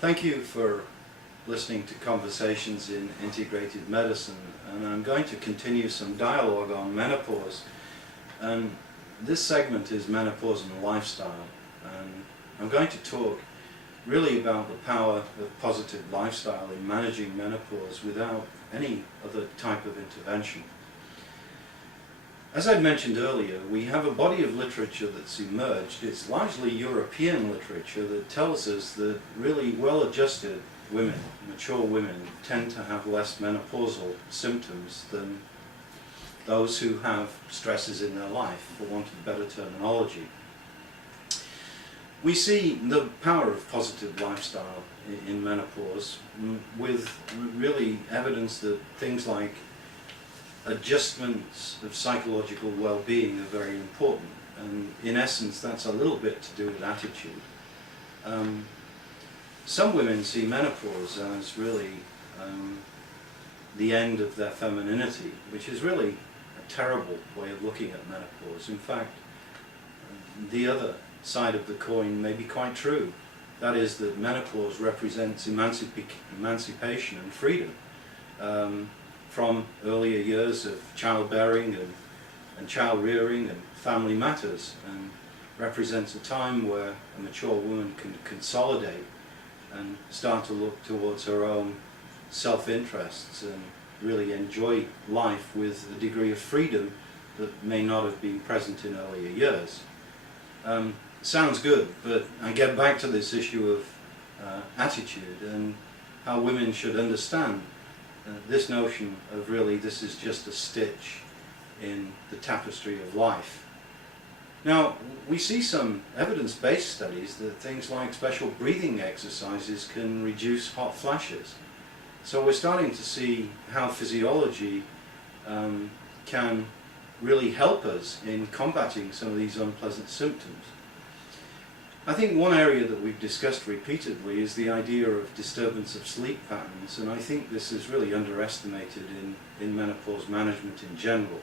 Thank you for listening to Conversations in Integrative Medicine, and I'm going to continue some dialogue on menopause. And this segment is menopause and lifestyle, and I'm going to talk really about the power of positive lifestyle in managing menopause without any other type of intervention. As I mentioned earlier, we have a body of literature that's emerged. It's largely European literature that tells us that really well-adjusted women, mature women, tend to have less menopausal symptoms than those who have stresses in their life, for want of better terminology. We see the power of positive lifestyle in menopause with really evidence that things like adjustments of psychological well-being are very important, and in essence that's a little bit to do with attitude. Some women see menopause as really the end of their femininity, which is really a terrible way of looking at menopause. In fact, the other side of the coin may be quite true. That is that menopause represents emancipation and freedom from earlier years of childbearing and child rearing and family matters, and represents a time where a mature woman can consolidate and start to look towards her own self-interests and really enjoy life with a degree of freedom that may not have been present in earlier years. Sounds good, but I get back to this issue of attitude and how women should understand this notion of really this is just a stitch in the tapestry of life. Now, we see some evidence-based studies that things like special breathing exercises can reduce hot flashes. So we're starting to see how physiology can really help us in combating some of these unpleasant symptoms. I think one area that we've discussed repeatedly is the idea of disturbance of sleep patterns, and I think this is really underestimated in menopause management in general.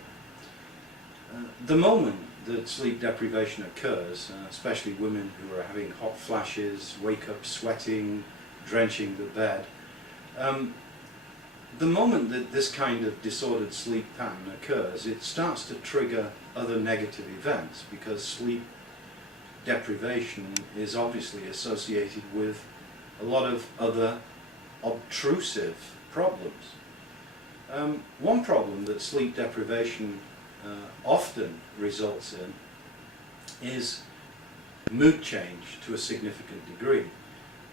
The moment that sleep deprivation occurs, especially women who are having hot flashes, wake up sweating, drenching the bed, the moment that this kind of disordered sleep pattern occurs, it starts to trigger other negative events, because sleep deprivation is obviously associated with a lot of other obtrusive problems. One problem that sleep deprivation often results in is mood change to a significant degree.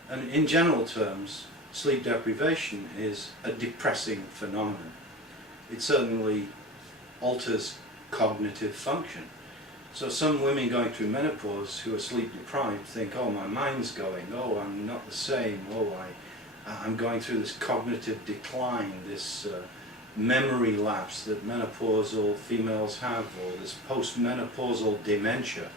And in general terms, sleep deprivation is a depressing phenomenon. It certainly alters cognitive function. So some women going through menopause who are sleep deprived think, oh, my mind's going, oh, I'm not the same, oh, I'm going through this cognitive decline, this memory lapse that menopausal females have, or this postmenopausal dementia.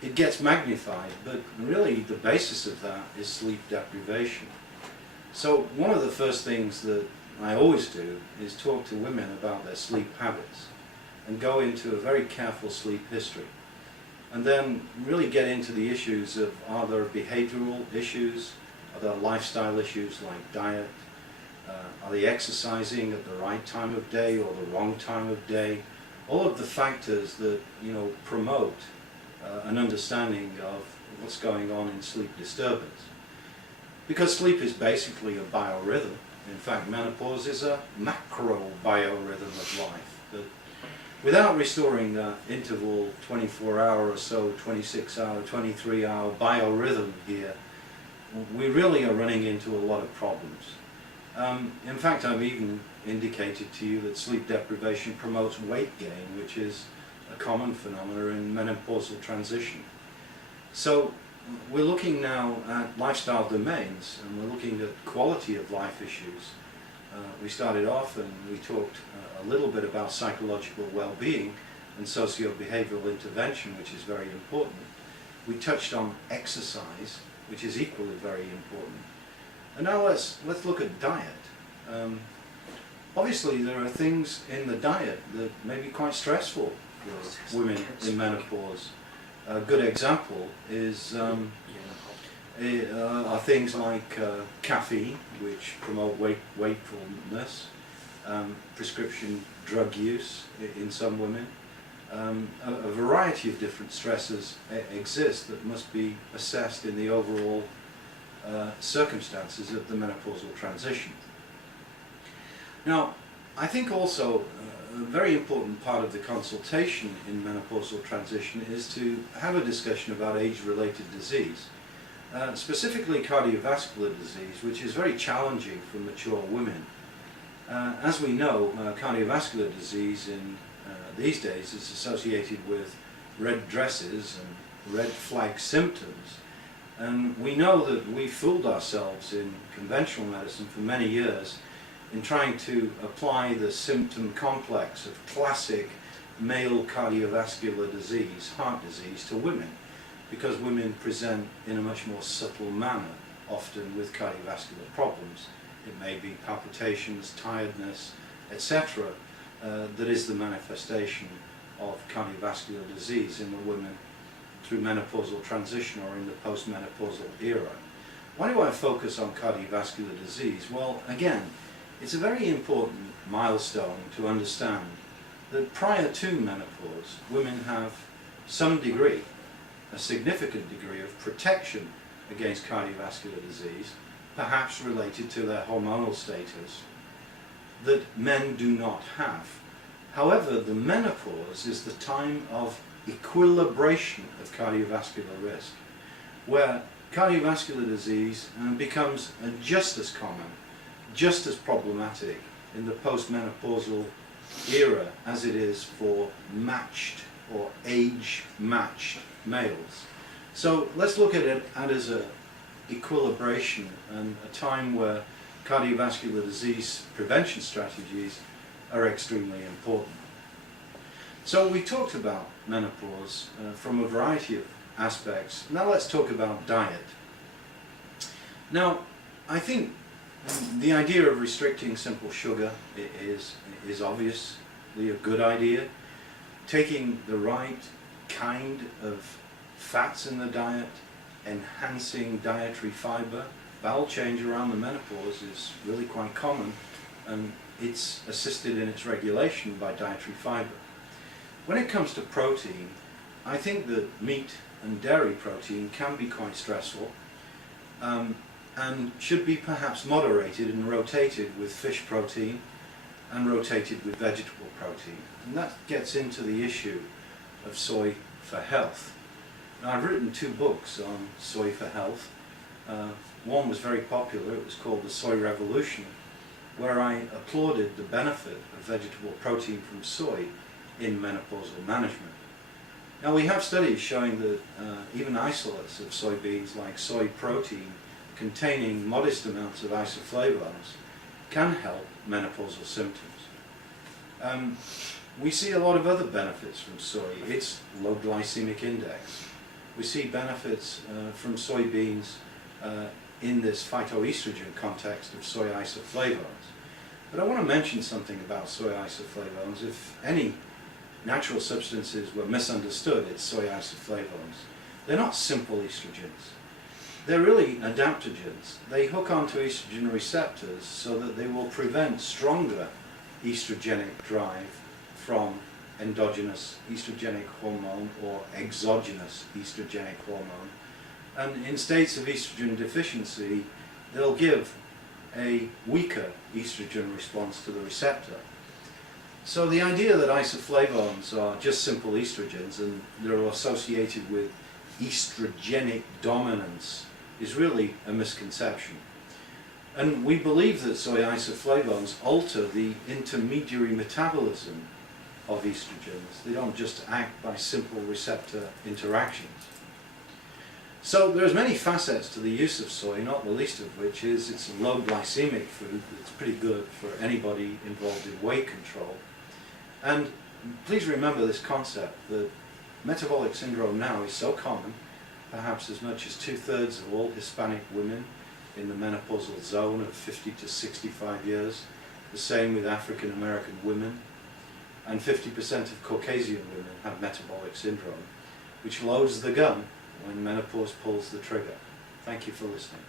It gets magnified, but really the basis of that is sleep deprivation. So one of the first things that I always do is talk to women about their sleep habits and go into a very careful sleep history, and then really get into the issues of, are there behavioral issues, are there lifestyle issues like diet, are they exercising at the right time of day or the wrong time of day, all of the factors that promote an understanding of what's going on in sleep disturbance. Because sleep is basically a biorhythm. In fact, menopause is a macro biorhythm of life. But without restoring that interval 24-hour or so, 26-hour, 23-hour biorhythm here, we really are running into a lot of problems. In fact, I've even indicated to you that sleep deprivation promotes weight gain, which is a common phenomenon in menopausal transition. So we're looking now at lifestyle domains, and we're looking at quality of life issues. We started off and we talked a little bit about psychological well-being and socio-behavioral intervention, which is very important. We touched on exercise, which is equally very important. And now let's look at diet. Obviously there are things in the diet that may be quite stressful for women in menopause. A good example is are things like caffeine, which promote wakefulness, prescription drug use in some women. A variety of different stresses exist that must be assessed in the overall circumstances of the menopausal transition. Now, I think also a very important part of the consultation in menopausal transition is to have a discussion about age-related disease, specifically cardiovascular disease, which is very challenging for mature women. As we know, cardiovascular disease in these days is associated with red dresses and red flag symptoms, and we know that we fooled ourselves in conventional medicine for many years in trying to apply the symptom complex of classic male cardiovascular disease, heart disease, to women, because women present in a much more subtle manner, often with cardiovascular problems. It may be palpitations, tiredness, etc. That is the manifestation of cardiovascular disease in the women through menopausal transition or in the postmenopausal era. Why do I focus on cardiovascular disease? Well, again, it's a very important milestone to understand that prior to menopause, women have some degree, a significant degree of protection against cardiovascular disease, perhaps related to their hormonal status, that men do not have. However, the menopause is the time of equilibration of cardiovascular risk, where cardiovascular disease becomes just as common, just as problematic in the postmenopausal era as it is for matched or age-matched males. So let's look at it as an equilibration and a time where cardiovascular disease prevention strategies are extremely important. So we talked about menopause from a variety of aspects. Now let's talk about diet. Now, I think the idea of restricting simple sugar is obviously a good idea. Taking the right kind of fats in the diet, enhancing dietary fiber. Bowel change around the menopause is really quite common, and it's assisted in its regulation by dietary fiber. When it comes to protein, I think that meat and dairy protein can be quite stressful, and should be perhaps moderated and rotated with fish protein and rotated with vegetable protein. And that gets into the issue of soy for health. Now, I've written 2 books on soy for health. One was very popular. It was called The Soy Revolution, where I applauded the benefit of vegetable protein from soy in menopausal management. Now, we have studies showing that even isolates of soybeans, like soy protein containing modest amounts of isoflavones, can help menopausal symptoms. We see a lot of other benefits from soy. It's low glycemic index. We see benefits from soybeans in this phytoestrogen context of soy isoflavones. But I want to mention something about soy isoflavones. If any natural substances were misunderstood, it's soy isoflavones. They're not simple estrogens. They're really adaptogens. They hook onto estrogen receptors so that they will prevent stronger estrogenic drive from endogenous estrogenic hormone or exogenous estrogenic hormone. And in states of estrogen deficiency, they'll give a weaker estrogen response to the receptor. So the idea that isoflavones are just simple estrogens and they're associated with estrogenic dominance is really a misconception. And we believe that soy isoflavones alter the intermediary metabolism of estrogens. They don't just act by simple receptor interactions. So there's many facets to the use of soy, not the least of which is it's a low glycemic food that's pretty good for anybody involved in weight control. And please remember this concept that metabolic syndrome now is so common, perhaps as much as 2/3 of all Hispanic women in the menopausal zone of 50 to 65 years, the same with African American women, and 50% of Caucasian women have metabolic syndrome, which loads the gun when menopause pulls the trigger. Thank you for listening.